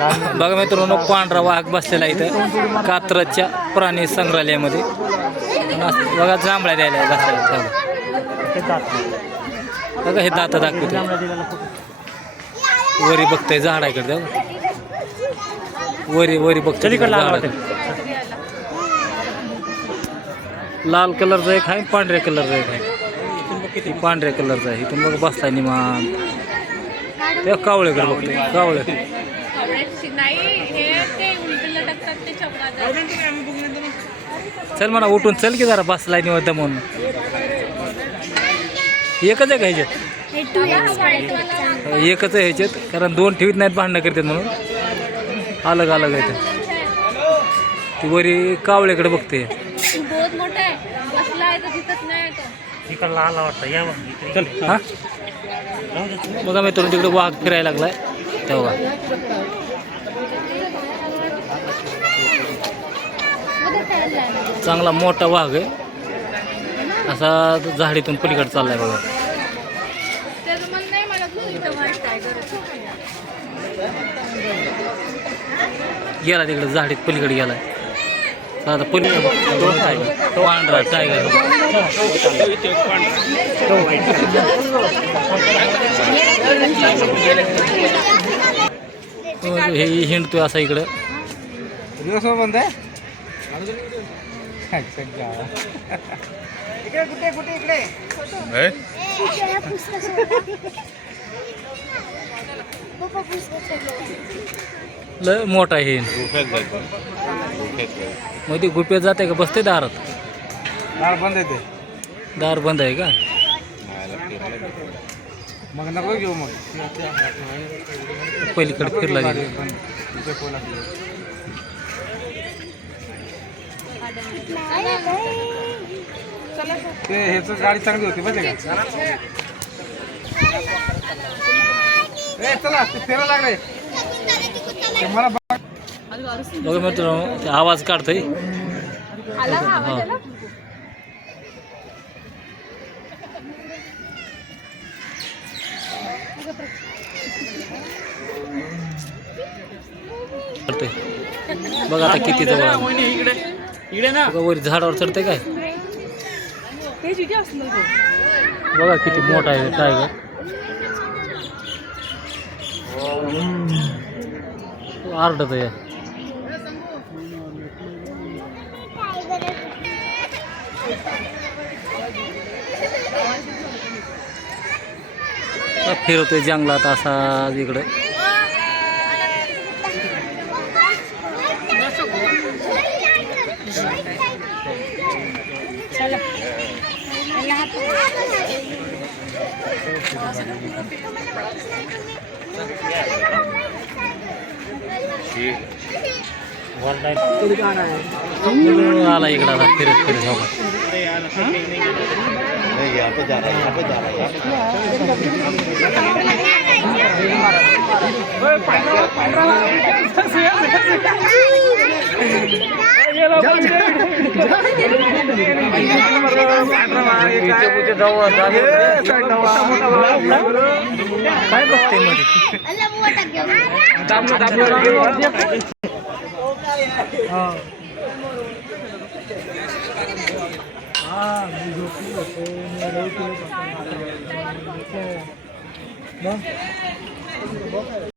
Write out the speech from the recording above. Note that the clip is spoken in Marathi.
बघा मित्रांनो, पांढरा वाघ बसलेला इथं कात्रजच्या प्राणी संग्रहालयामध्ये. बघा जांभळ्या द्यायला बसलेला. बघा हे दात दाखवते, वरी बघताय झाडाकडे. वरी बघतोय झाडाकडे. लाल कलरचा एक आहे, पांढऱ्या कलरचा एक आहे. किती पांढऱ्या कलरचा आहे. इथून बघा बसलाय निमान. ते कावळेकडे बघतोय, कावळे. चल म्हणा उठून चल की जरा, बसलाय निवांत म्हणून. एकच आहे का ह्याच्यात? एकच आहे ह्याच्यात, कारण दोन ठेवीत नाहीत, भांडणं करतात म्हणून अलग अलग आहे. ती वरी कावळेकडे बघते. हा बघा मित्रांनो, तिकडे वाघ फिरायला लागलाय तेव्हा. चांगला मोठा वाघ आहे, असा झाडीतून पलीकडे चाललाय बघा. गेला तिकडे झाडीत पलीकडे गेलाय. आता पांढरा टायगर. हे हिंडतोय असा इकडं. लय मोठा आहे. मध्ये गुप्यात जाते का? बसते दारात? दार बंद आहे. ते दार बंद आहे का? मग नको घेऊ. मग पलीकडे फिरला गेला. ते ह्याच गाडी चांगली होती माहिती का? चला ते फिरायला लागले. मला बघा मित्रांनो, आवाज काढतोय. बघा आता किती जवळ वरी झाडावर चढते काय. बघा किती मोठा आहे टायगर. आरडत आहे. फिरतोय जंगलात असा इकडे. आला इकडं आता फिरत फिरत. काय बघते मध्ये?